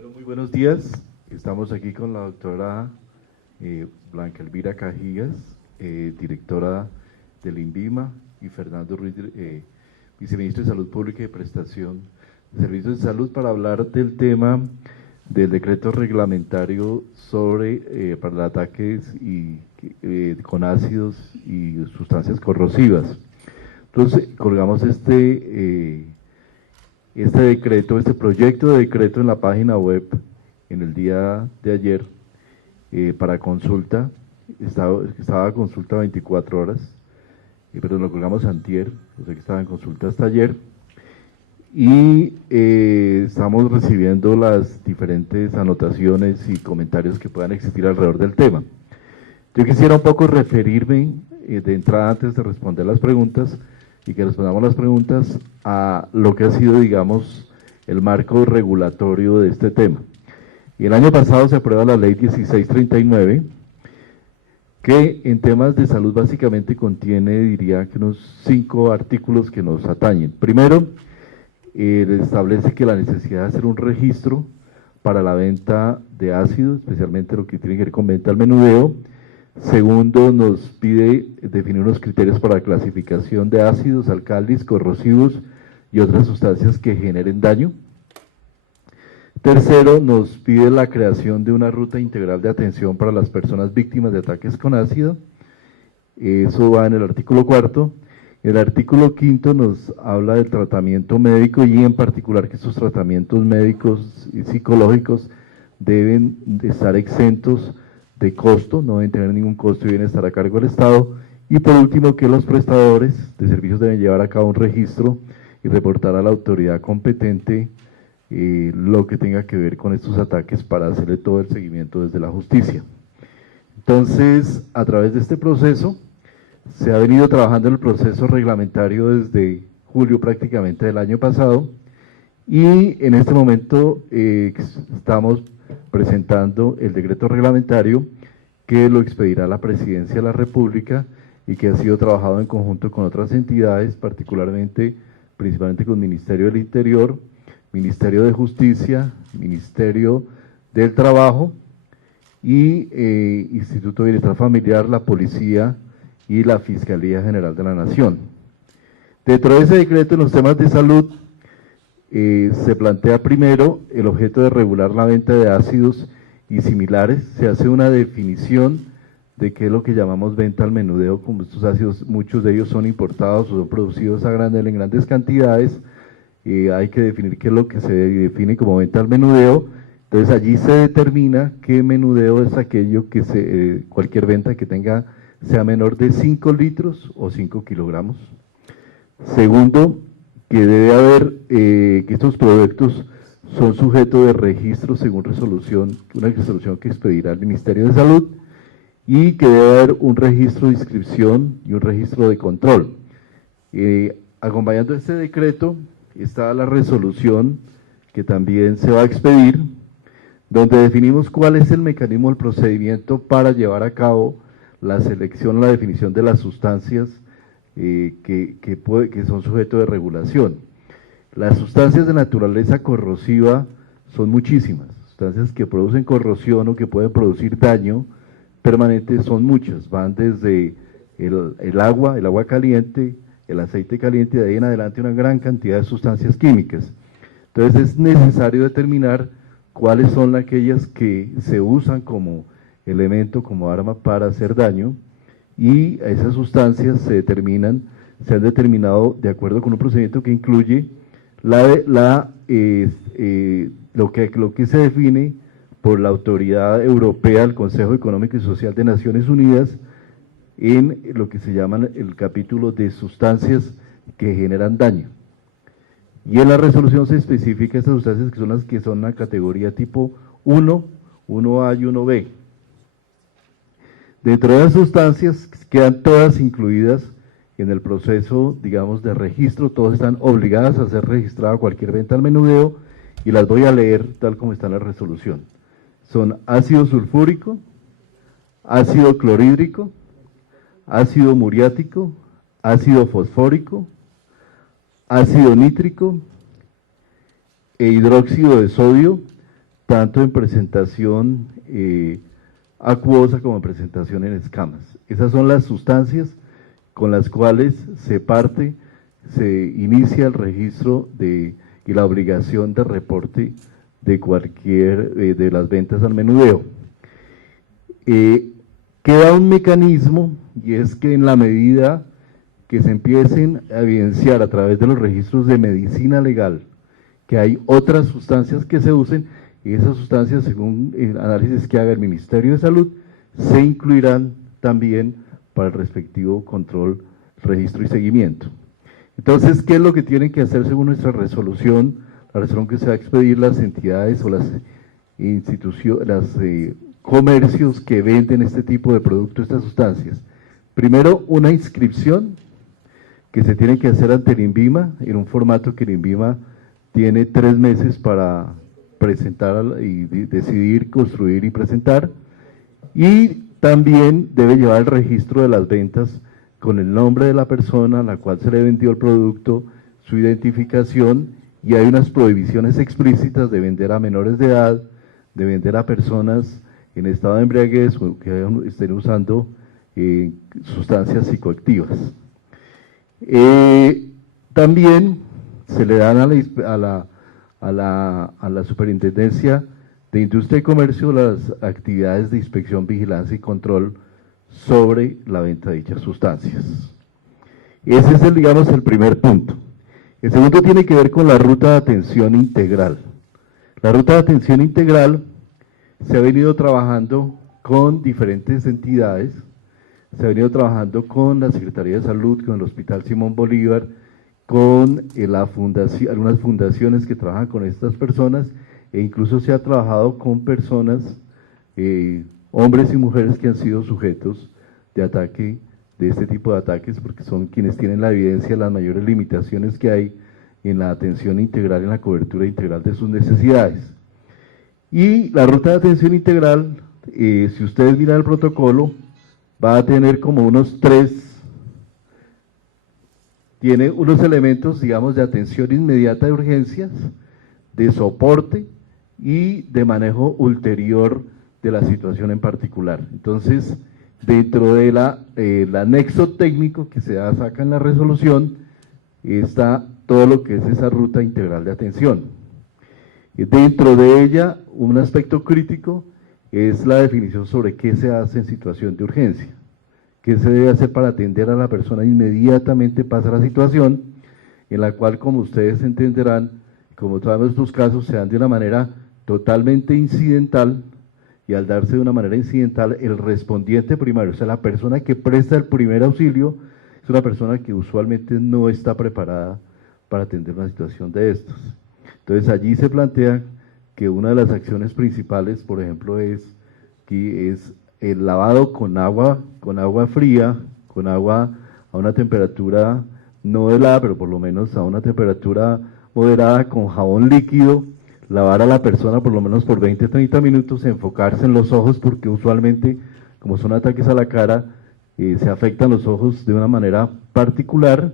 Bueno, muy buenos días. Estamos aquí con la doctora Blanca Elvira Cajigas, directora del INVIMA, y Fernando Ruiz, viceministro de Salud Pública y Prestación de Servicios de Salud, para hablar del tema del decreto reglamentario sobre para ataques con ácidos y sustancias corrosivas. Entonces, colgamos este proyecto de decreto en la página web en el día de ayer para consulta. Estaba a consulta 24 horas, pero lo colgamos antier, o sea que estaba en consulta hasta ayer, y estamos recibiendo las diferentes anotaciones y comentarios que puedan existir alrededor del tema. Yo quisiera un poco referirme de entrada, antes de responder las preguntas, y que respondamos las preguntas, a lo que ha sido, digamos, el marco regulatorio de este tema. Y el año pasado se aprueba la ley 1639, que en temas de salud básicamente contiene, diría que unos 5 artículos que nos atañen. Primero, establece que la necesidad de hacer un registro para la venta de ácidos, especialmente lo que tiene que ver con venta al menudeo. Segundo, nos pide definir unos criterios para la clasificación de ácidos, álcalis, corrosivos y otras sustancias que generen daño. Tercero, nos pide la creación de una ruta integral de atención para las personas víctimas de ataques con ácido. Eso va en el artículo 4. El artículo 5 nos habla del tratamiento médico, y en particular que estos tratamientos médicos y psicológicos deben de estar exentos de costo, no deben tener ningún costo y deben estar a cargo del Estado. Y por último, que los prestadores de servicios deben llevar a cabo un registro y reportar a la autoridad competente lo que tenga que ver con estos ataques, para hacerle todo el seguimiento desde la justicia. Entonces, a través de este proceso, se ha venido trabajando en el proceso reglamentario desde julio prácticamente del año pasado, y en este momento estamos presentando el decreto reglamentario que lo expedirá la Presidencia de la República y que ha sido trabajado en conjunto con otras entidades, principalmente con el Ministerio del Interior, Ministerio de Justicia, Ministerio del Trabajo y Instituto de Bienestar Familiar, la Policía y la Fiscalía General de la Nación. Dentro de ese decreto, en los temas de salud, se plantea primero el objeto de regular la venta de ácidos y similares. Se hace una definición de qué es lo que llamamos venta al menudeo. Como estos ácidos, muchos de ellos son importados o son producidos a granel en grandes cantidades, hay que definir qué es lo que se define como venta al menudeo. Entonces allí se determina qué menudeo es aquello que cualquier venta que sea menor de 5 litros o 5 kilogramos. Segundo, que debe haber, que estos productos son sujetos de registro según una resolución que expedirá el Ministerio de Salud, y que debe haber un registro de inscripción y un registro de control. Acompañando este decreto está la resolución que también se va a expedir, donde definimos cuál es el mecanismo, el procedimiento para llevar a cabo la selección, la definición de las sustancias que son sujetos de regulación. Las sustancias de naturaleza corrosiva son muchísimas. Sustancias que producen corrosión o que pueden producir daño permanente son muchas. Van desde el agua caliente, el aceite caliente, y de ahí en adelante una gran cantidad de sustancias químicas. Entonces es necesario determinar cuáles son aquellas que se usan como elemento, como arma para hacer daño, y esas sustancias se han determinado de acuerdo con un procedimiento que incluye lo que se define por la Autoridad Europea, el Consejo Económico y Social de Naciones Unidas, en lo que se llama el capítulo de sustancias que generan daño. Y en la resolución se especifica estas sustancias, que son las que son una categoría tipo 1, 1A y 1B. Dentro de las sustancias quedan todas incluidas en el proceso, digamos, de registro. Todas están obligadas a ser registradas cualquier venta al menudeo, y las voy a leer tal como está en la resolución. Son ácido sulfúrico, ácido clorhídrico, ácido muriático, ácido fosfórico, ácido nítrico e hidróxido de sodio, tanto en presentación acuosa como en presentación en escamas. Esas son las sustancias con las cuales se inicia el registro y la obligación de reporte de cualquier de las ventas al menudeo. Queda un mecanismo, y es que en la medida que se empiecen a evidenciar a través de los registros de medicina legal que hay otras sustancias que se usen, y esas sustancias, según el análisis que haga el Ministerio de Salud, se incluirán también para el respectivo control, registro y seguimiento. Entonces, ¿qué es lo que tienen que hacer según nuestra resolución? La resolución que se va a expedir las entidades o las instituciones, comercios que venden este tipo de productos, estas sustancias. Primero, una inscripción que se tiene que hacer ante el INVIMA, en un formato que el INVIMA tiene 3 meses para presentar y decidir, construir y presentar, y también debe llevar el registro de las ventas con el nombre de la persona a la cual se le vendió el producto, su identificación, y hay unas prohibiciones explícitas de vender a menores de edad, de vender a personas en estado de embriaguez o que estén usando sustancias psicoactivas. También se le dan a la Superintendencia de Industria y Comercio las actividades de inspección, vigilancia y control sobre la venta de dichas sustancias. Ese es, digamos, el primer punto. El segundo tiene que ver con la ruta de atención integral. La ruta de atención integral se ha venido trabajando con diferentes entidades, se ha venido trabajando con la Secretaría de Salud, con el Hospital Simón Bolívar, con algunas fundaciones que trabajan con estas personas, e incluso se ha trabajado con personas, hombres y mujeres que han sido sujetos de ataque, de este tipo de ataques, porque son quienes tienen la evidencia de las mayores limitaciones que hay en la atención integral, en la cobertura integral de sus necesidades. Y la ruta de atención integral, si ustedes miran el protocolo, va a tener como tiene unos elementos, digamos, de atención inmediata de urgencias, de soporte y de manejo ulterior de la situación en particular. Entonces, dentro del anexo técnico que se saca en la resolución, está todo lo que es esa ruta integral de atención. Dentro de ella, un aspecto crítico es la definición sobre qué se hace en situación de urgencia, qué se debe hacer para atender a la persona inmediatamente pasa la situación, en la cual, como ustedes entenderán, como todos estos casos se dan de una manera totalmente incidental, y al darse de una manera incidental, el respondiente primario, o sea, la persona que presta el primer auxilio, es una persona que usualmente no está preparada para atender una situación de estos. Entonces allí se plantea que una de las acciones principales, por ejemplo, es el lavado con agua fría, con agua a una temperatura no helada, pero por lo menos a una temperatura moderada, con jabón líquido, lavar a la persona por lo menos por 20-30 minutos, enfocarse en los ojos, porque usualmente, como son ataques a la cara, se afectan los ojos de una manera particular,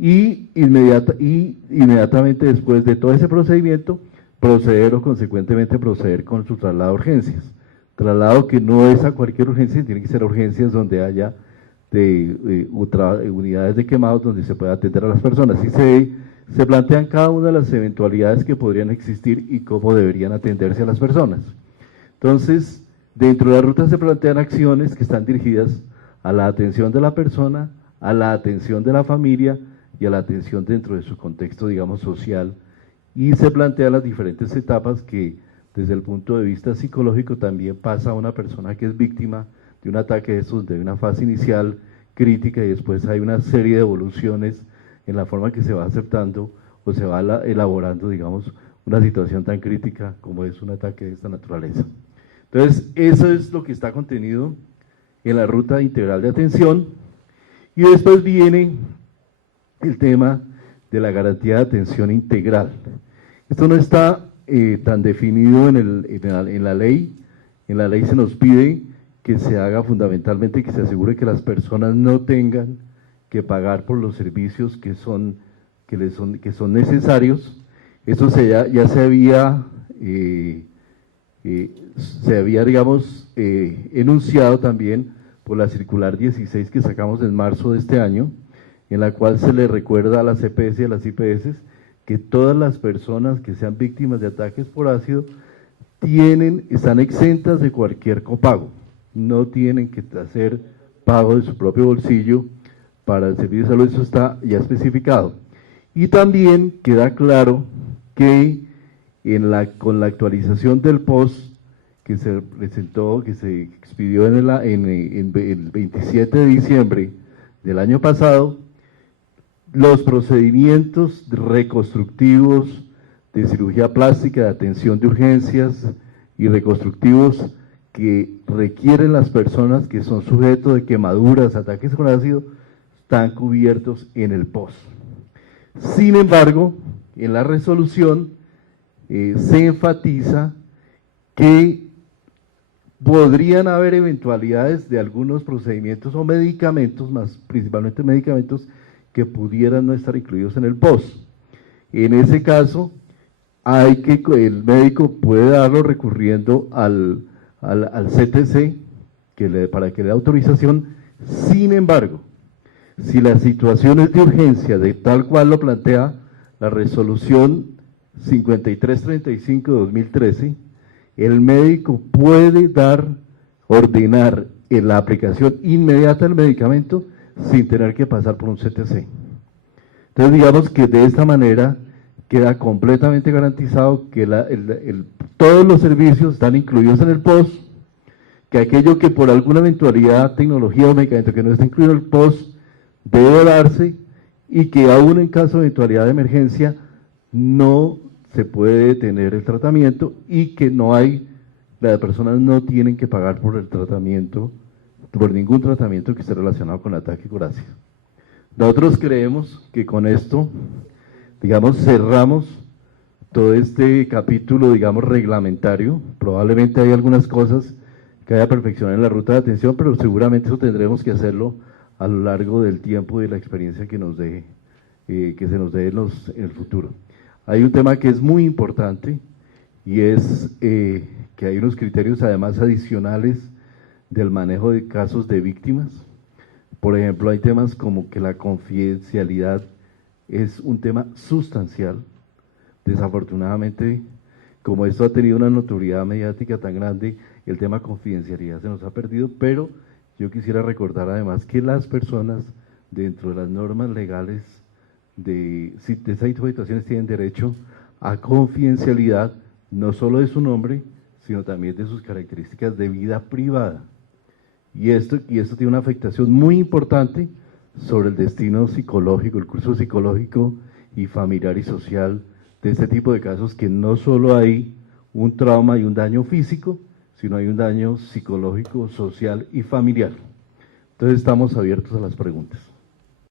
y inmediatamente después de todo ese procedimiento, proceder o consecuentemente proceder con su traslado a urgencias. Traslado que no es a cualquier urgencia, tiene que ser a urgencias donde haya unidades de quemados donde se pueda atender a las personas. Y se plantean cada una de las eventualidades que podrían existir y cómo deberían atenderse a las personas. Entonces, dentro de la ruta se plantean acciones que están dirigidas a la atención de la persona, a la atención de la familia y a la atención dentro de su contexto, digamos, social, y se plantean las diferentes etapas que desde el punto de vista psicológico también pasa a una persona que es víctima de un ataque de estos, de una fase inicial crítica, y después hay una serie de evoluciones en la forma que se va aceptando o se va elaborando, digamos, una situación tan crítica como es un ataque de esta naturaleza. Entonces, eso es lo que está contenido en la ruta integral de atención, y después viene el tema de la garantía de atención integral. Esto no está tan definido en la ley. En la ley se nos pide que se haga fundamentalmente, que se asegure que las personas no tengan que pagar por los servicios que son necesarios. Esto ya se había se había, digamos, enunciado también por la circular 16 que sacamos en marzo de este año, en la cual se le recuerda a las EPS y a las IPS que todas las personas que sean víctimas de ataques por ácido están exentas de cualquier copago, no tienen que hacer pago de su propio bolsillo para el servicio de salud, eso está ya especificado. Y también queda claro que con la actualización del POS que se presentó, que se expidió en el 27 de diciembre del año pasado, los procedimientos reconstructivos de cirugía plástica, de atención de urgencias y reconstructivos que requieren las personas que son sujetos de quemaduras, ataques con ácido, están cubiertos en el POS. Sin embargo, en la resolución se enfatiza que podrían haber eventualidades de algunos procedimientos o medicamentos, principalmente medicamentos, que pudieran no estar incluidos en el POS. En ese caso, el médico puede darlo recurriendo al CTC para que le dé autorización. Sin embargo, si la situación es de urgencia, de tal cual lo plantea la resolución 5335 de 2013, el médico puede ordenar en la aplicación inmediata del medicamento sin tener que pasar por un CTC. Entonces, digamos que de esta manera queda completamente garantizado que todos los servicios están incluidos en el POS, que aquello que por alguna eventualidad, tecnología o medicamento que no está incluido en el POS, debe darse, y que aún en caso de eventualidad de emergencia no se puede detener el tratamiento y que las personas no tienen que pagar por el tratamiento, por ningún tratamiento que esté relacionado con ataque por ácido. Nosotros creemos que con esto, digamos, cerramos todo este capítulo, digamos, reglamentario. Probablemente hay algunas cosas que haya perfeccionar en la ruta de atención, pero seguramente eso tendremos que hacerlo a lo largo del tiempo y de la experiencia que se nos dé en el futuro. Hay un tema que es muy importante y es que hay unos criterios además adicionales del manejo de casos de víctimas. Por ejemplo, hay temas como que la confidencialidad es un tema sustancial. Desafortunadamente, como esto ha tenido una notoriedad mediática tan grande, el tema confidencialidad se nos ha perdido, pero yo quisiera recordar además que las personas dentro de las normas legales de ese tipo de situaciones tienen derecho a confidencialidad, no solo de su nombre, sino también de sus características de vida privada. Y esto tiene una afectación muy importante sobre el destino psicológico, el curso psicológico y familiar y social de este tipo de casos, que no solo hay un trauma y un daño físico, sino hay un daño psicológico, social y familiar. Entonces estamos abiertos a las preguntas.